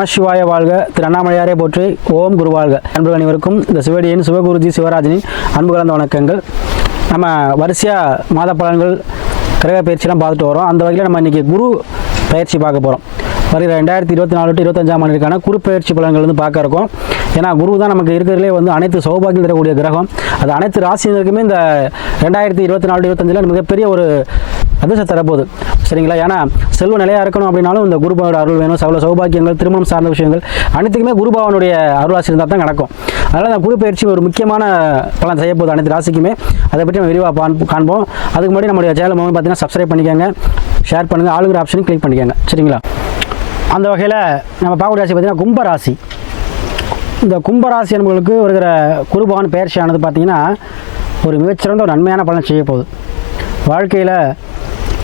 நமசிவாய வாழ்க திரு போற்றி ஓம் குரு வாழ்க அன்பர்கள் அனைவருக்கும் இந்த சிவடியின் சிவகுருஜி சிவராஜனின் அன்பு கலந்த வணக்கங்கள் நம்ம வரிசையாக மாத பலன்கள் கிரக பயிற்சிலாம் பார்த்துட்டு வரோம் அந்த வகையில் நம்ம இன்றைக்கி குரு பயிற்சி பார்க்க போகிறோம் வருகிற ரெண்டாயிரத்தி இருபத்தி நாலு டு இருபத்தஞ்சாம் ஆண்டிற்கான குறுப்பெயர்ச்சி பலன்கள் வந்து பார்க்க இருக்கும் ஏன்னா குரு தான் நமக்கு இருக்கிறதுலே வந்து அனைத்து சௌபாகியம் தரக்கூடிய கிரகம் அது அனைத்து ராசியினருக்குமே இந்த ரெண்டாயிரத்தி இருபத்தி நாலு இருபத்தஞ்சில் மிகப்பெரிய ஒரு அதிர்ஷ்ட தரப்போகுது சரிங்களா ஏன்னா செல்வ நிலையாக இருக்கணும் அப்படின்னாலும் இந்த குருபாவோட அருள் வேணும் சகல சௌபாக்கியங்கள் திருமணம் சார்ந்த விஷயங்கள் அனைத்துக்குமே குருபாவனுடைய அருளாசி இருந்தால் தான் நடக்கும் அதனால் அந்த குரு பயிற்சி ஒரு முக்கியமான பலன் செய்யப்போகுது அனைத்து ராசிக்குமே அதை பற்றி நம்ம விரிவாக காண்போம் அதுக்கு முன்னாடி நம்முடைய சேனல் மூலம் பார்த்தீங்கன்னா சப்ஸ்கிரைப் பண்ணிக்கோங்க ஷேர் பண்ணுங்கள் ஆளுங்கிற ஆப்ஷனையும் கிளிக் பண்ணிக்கோங்க சரிங்களா அந்த வகையில் நம்ம பார்க்கக்கூடிய ராசி பார்த்திங்கன்னா கும்பராசி இந்த கும்பராசி என்பவர்களுக்கு வருகிற குருபகவான் பயிற்சியானது பார்த்திங்கன்னா ஒரு மிகச்சிறந்த ஒரு நன்மையான பலன் செய்ய போகுது வாழ்க்கையில்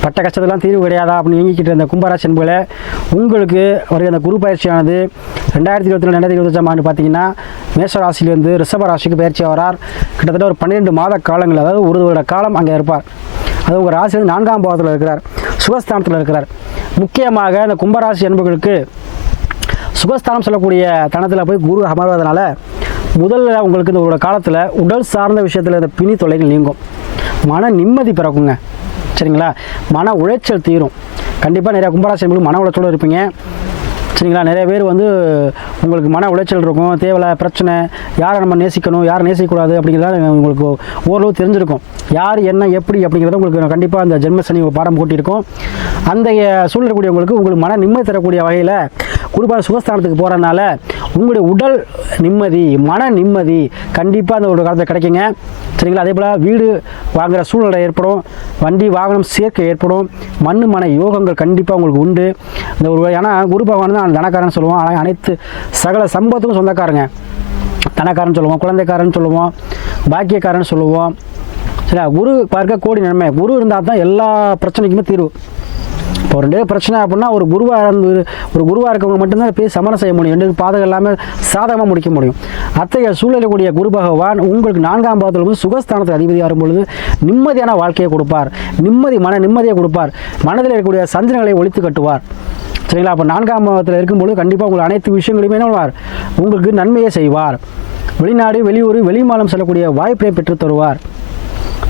பட்ட கஷ்டத்தெல்லாம் தீர்வு கிடையாதா அப்படின்னு இயங்கிக்கிட்டு இருந்த கும்பராசி என்பவர்களே உங்களுக்கு வருகிற அந்த குரு பயிற்சியானது ரெண்டாயிரத்தி இருபத்தி ரெண்டு ரெண்டாயிரத்தி இருபத்தி ஆண்டு பார்த்தீங்கன்னா மேசராசிலேருந்து ரிஷப ராசிக்கு பயிற்சி ஆகிறார் கிட்டத்தட்ட ஒரு பன்னிரெண்டு மாத காலங்கள் அதாவது ஒரு வருட காலம் அங்கே இருப்பார் அது உங்கள் ராசி வந்து நான்காம் பாவத்தில் இருக்கிறார் சுகஸ்தானத்தில் இருக்கிறார் முக்கியமாக இந்த கும்பராசி என்பவர்களுக்கு சுகஸ்தானம் சொல்லக்கூடிய தனத்தில் போய் குரு அமர்வதனால முதல்ல உங்களுக்கு இந்த ஒரு காலத்தில் உடல் சார்ந்த விஷயத்தில் இந்த பிணி தொலைகள் நீங்கும் மன நிம்மதி பிறக்குங்க சரிங்களா மன உளைச்சல் தீரும் கண்டிப்பாக நிறையா கும்பராசி என்பது மன உளைச்சலோடு இருப்பீங்க சரிங்களா நிறைய பேர் வந்து உங்களுக்கு மன உளைச்சல் இருக்கும் தேவையில்ல பிரச்சனை யாரை நம்ம நேசிக்கணும் யாரை நேசிக்கக்கூடாது அப்படிங்கிறத உங்களுக்கு ஓரளவு தெரிஞ்சிருக்கும் யார் என்ன எப்படி அப்படிங்கிறத உங்களுக்கு கண்டிப்பாக அந்த ஜென்மசனி பாடம் கூட்டியிருக்கோம் அந்த சூழ்நிலை உங்களுக்கு உங்களுக்கு மன நிம்மதி தரக்கூடிய வகையில் குருபார சுகஸ்தானத்துக்கு போகிறனால உங்களுடைய உடல் நிம்மதி மன நிம்மதி கண்டிப்பாக அந்த ஒரு காலத்தில் கிடைக்குங்க சரிங்களா அதே போல் வீடு வாங்குகிற சூழ்நிலை ஏற்படும் வண்டி வாகனம் சேர்க்கை ஏற்படும் மண் மன யோகங்கள் கண்டிப்பாக உங்களுக்கு உண்டு இந்த ஒரு ஏன்னா குரு பகவான் தான் தனக்காரன் சொல்லுவோம் ஆனால் அனைத்து சகல சம்பவத்துக்கும் சொந்தக்காரங்க தனக்காரன் சொல்லுவோம் குழந்தைக்காரன் சொல்லுவோம் பாக்கியக்காரன் சொல்லுவோம் சரி குரு பார்க்க கோடி நன்மை குரு இருந்தால் தான் எல்லா பிரச்சனைக்குமே தீர்வு இப்போ ரெண்டே பிரச்சனை அப்படின்னா ஒரு குருவாக இருந்து ஒரு குருவாக இருக்கவங்க மட்டும்தான் பேசி சமரம் செய்ய முடியும் ரெண்டு பாதகம் இல்லாமல் சாதகமாக முடிக்க முடியும் அத்தகைய சூழலக்கூடிய குரு பகவான் உங்களுக்கு நான்காம் பாதத்தில் வந்து சுகஸ்தானத்தில் அதிபதியாக பொழுது நிம்மதியான வாழ்க்கையை கொடுப்பார் நிம்மதி மன நிம்மதியை கொடுப்பார் மனதில் இருக்கக்கூடிய சந்தனங்களை ஒழித்து கட்டுவார் சரிங்களா அப்போ நான்காம் பாதத்தில் இருக்கும்பொழுது கண்டிப்பாக உங்கள் அனைத்து விஷயங்களையுமே என்ன உங்களுக்கு நன்மையை செய்வார் வெளிநாடு வெளியூர் வெளிமாலம் செல்லக்கூடிய வாய்ப்பை பெற்றுத் தருவார்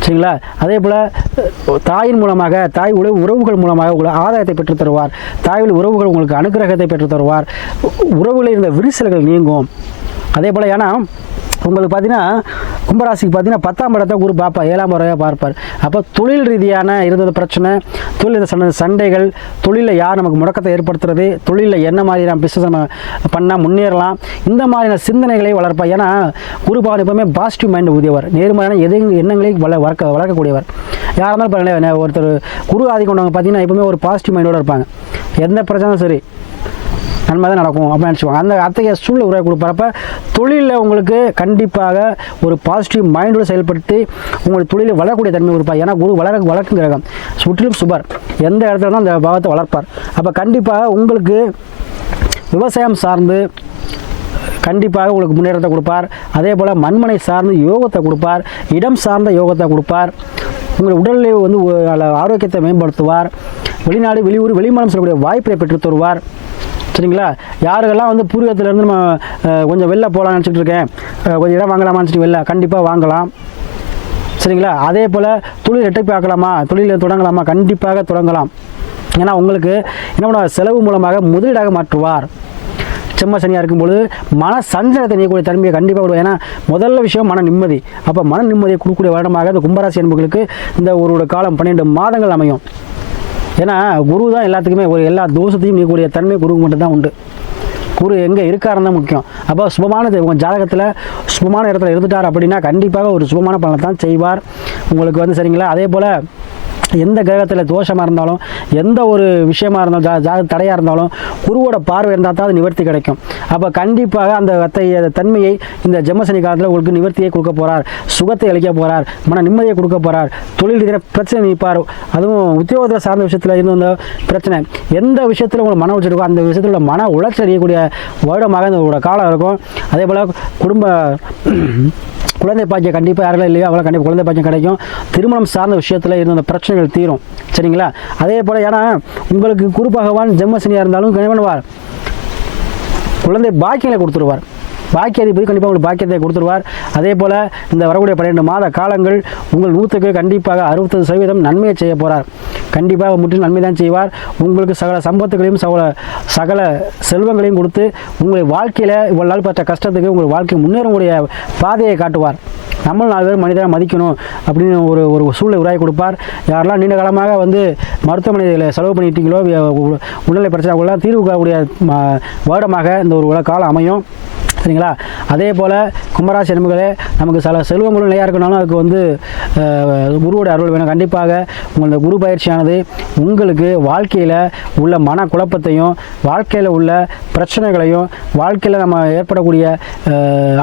சரிங்களா அதே போல் தாயின் மூலமாக தாய் உழவு உறவுகள் மூலமாக உங்களுக்கு ஆதாயத்தை பெற்றுத்தருவார் தருவார் தாயில் உறவுகள் உங்களுக்கு அனுகிரகத்தை பெற்றுத் தருவார் உறவுகளில் இருந்த விரிசல்கள் நீங்கும் அதே போல் ஏன்னா உங்களுக்கு பார்த்தீங்கன்னா கும்பராசிக்கு பார்த்தீங்கன்னா பத்தாம் படத்தை குரு பார்ப்பார் ஏழாம் முறையாக பார்ப்பார் அப்போ தொழில் ரீதியான இருந்தது பிரச்சனை தொழில் சண்டை சண்டைகள் தொழிலில் யார் நமக்கு முடக்கத்தை ஏற்படுத்துறது தொழிலில் என்ன மாதிரி நம்ம பிஸ்னஸ் நம்ம பண்ணால் முன்னேறலாம் இந்த மாதிரியான சிந்தனைகளை வளர்ப்பார் ஏன்னா குரு பகவான் எப்பவுமே பாசிட்டிவ் மைண்ட் ஊதியவர் நேர்மறையான எது எண்ணங்களை வள வளர்க்க வளர்க்கக்கூடியவர் யாராக இருந்தாலும் ஒருத்தர் குரு ஆதி கொண்டவங்க பார்த்தீங்கன்னா எப்பவுமே ஒரு பாசிட்டிவ் மைண்டோடு இருப்பாங்க எந்த பிரச்சனையும் சரி நன்மை தான் நடக்கும் அப்படின்னு நினச்சிக்கோங்க அந்த அத்தகைய சூழ்நிலை உருவாக்கி கொடுப்பறப்ப தொழிலில் உங்களுக்கு கண்டிப்பாக ஒரு பாசிட்டிவ் மைண்டோடு செயல்படுத்தி உங்களுக்கு தொழிலில் வளரக்கூடிய தன்மை கொடுப்பார் ஏன்னா குரு வளர வளர்க்கும் கிரகம் சுற்றிலும் சுபர் எந்த இடத்துல அந்த பாவத்தை வளர்ப்பார் அப்போ கண்டிப்பாக உங்களுக்கு விவசாயம் சார்ந்து கண்டிப்பாக உங்களுக்கு முன்னேற்றத்தை கொடுப்பார் அதே போல் மண்மனை சார்ந்து யோகத்தை கொடுப்பார் இடம் சார்ந்த யோகத்தை கொடுப்பார் உங்கள் உடல்நிலை வந்து ஆரோக்கியத்தை மேம்படுத்துவார் வெளிநாடு வெளியூர் வெளிமானம் செல்லக்கூடிய வாய்ப்பை பெற்று தருவார் சரிங்களா யாருக்கெல்லாம் வந்து பூர்வீகத்திலேருந்து நம்ம கொஞ்சம் வெளில போகலாம்னு நினச்சிட்டு இருக்கேன் கொஞ்சம் இடம் வாங்கலாமான்னு சொல்லி வெளில கண்டிப்பாக வாங்கலாம் சரிங்களா அதே போல் தொழில் எட்டை பார்க்கலாமா தொழில் தொடங்கலாமா கண்டிப்பாக தொடங்கலாம் ஏன்னா உங்களுக்கு என்ன பண்ணுவார் செலவு மூலமாக முதலீடாக மாற்றுவார் செம்ம சனியாக இருக்கும்பொழுது மன சஞ்சலத்தை நீக்கக்கூடிய தன்மையை கண்டிப்பாக வருவோம் ஏன்னா முதல்ல விஷயம் மன நிம்மதி அப்போ மன நிம்மதியை கொடுக்கக்கூடிய வருடமாக இந்த கும்பராசி என்பவர்களுக்கு இந்த ஒரு காலம் பன்னெண்டு மாதங்கள் அமையும் ஏன்னா குரு தான் எல்லாத்துக்குமே ஒரு எல்லா தோஷத்தையும் நீக்கூடிய தன்மை குருவுக்கு மட்டும்தான் உண்டு குரு எங்கே இருக்காருன்னு தான் முக்கியம் அப்போ சுபமான உங்கள் ஜாதகத்தில் சுபமான இடத்துல இருந்துட்டார் அப்படின்னா கண்டிப்பாக ஒரு சுபமான பலனை தான் செய்வார் உங்களுக்கு வந்து சரிங்களா அதே போல் எந்த கிரகத்தில் தோஷமாக இருந்தாலும் எந்த ஒரு விஷயமா இருந்தாலும் ஜா ஜாத தடையாக இருந்தாலும் குருவோட பார்வை இருந்தால் தான் அது நிவர்த்தி கிடைக்கும் அப்போ கண்டிப்பாக அந்த அத்தைய தன்மையை இந்த ஜெமசனி காலத்தில் உங்களுக்கு நிவர்த்தியை கொடுக்க போகிறார் சுகத்தை அளிக்க போகிறார் மன நிம்மதியை கொடுக்க போகிறார் தொழில் ரீதியாக பிரச்சனை நிற்பார் அதுவும் உத்தியோகத்தில் சார்ந்த விஷயத்தில் இந்த பிரச்சனை எந்த விஷயத்தில் உங்களுக்கு மன உழைச்சிருக்கோ அந்த விஷயத்தில் உள்ள மன உளைச்சல் அறியக்கூடிய வருடமாக இந்த காலம் இருக்கும் அதே போல் குடும்ப குழந்தை பாக்கியம் கண்டிப்பாக யாரெல்லாம் இல்லையோ அவ்வளோ கண்டிப்பாக குழந்தை பாக்கியம் கிடைக்கும் திருமணம் சார்ந்த விஷயத்தில் இருந்த பிரச்சனைகள் தீரும் சரிங்களா அதே போல் ஏன்னா உங்களுக்கு குரு பகவான் ஜென்மசனியாக இருந்தாலும் என்ன பண்ணுவார் குழந்தை பாக்கியங்களை கொடுத்துருவார் பாக்கியாதிபதி கண்டிப்பாக உங்களுக்கு பாக்கியத்தை கொடுத்துருவார் அதே போல் இந்த வரக்கூடிய பன்னிரெண்டு மாத காலங்கள் உங்கள் நூற்றுக்கு கண்டிப்பாக அறுபத்தஞ்சு சதவீதம் நன்மையை செய்ய போகிறார் கண்டிப்பாக முற்றிலும் நன்மை தான் செய்வார் உங்களுக்கு சகல சம்பத்துகளையும் சகல சகல செல்வங்களையும் கொடுத்து உங்களுடைய வாழ்க்கையில் இவ்வளோ நாள் பற்ற கஷ்டத்துக்கு உங்கள் வாழ்க்கை முன்னேறக்கூடிய பாதையை காட்டுவார் நம்மளும் நாலு பேர் மனிதனை மதிக்கணும் அப்படின்னு ஒரு ஒரு சூழ்நிலை உருவாகி கொடுப்பார் யாரெல்லாம் நீண்ட காலமாக வந்து மருத்துவமனையில் செலவு பண்ணிட்டீங்களோ உடல்நிலை பிரச்சனை அவங்களாம் தீர்வு கூடிய வருடமாக இந்த ஒரு காலம் அமையும் சரிங்களா அதே போல் கும்பராசி அன்புகளே நமக்கு சில செல்வங்களும் நிலையாக இருக்கணும்னாலும் அதுக்கு வந்து குருவோட அருள் வேணும் கண்டிப்பாக உங்களோட குரு பயிற்சியானது உங்களுக்கு வாழ்க்கையில் உள்ள மன குழப்பத்தையும் வாழ்க்கையில் உள்ள பிரச்சனைகளையும் வாழ்க்கையில் நம்ம ஏற்படக்கூடிய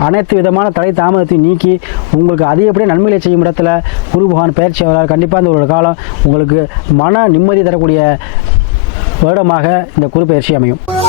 அனைத்து விதமான தலை தாமதத்தையும் நீக்கி உங்களுக்கு அதிகப்படியே நன்மைகளை செய்யும் இடத்துல குரு பகவான் பயிற்சி அவரால் கண்டிப்பாக இந்த ஒரு காலம் உங்களுக்கு மன நிம்மதி தரக்கூடிய வருடமாக இந்த குரு பயிற்சி அமையும்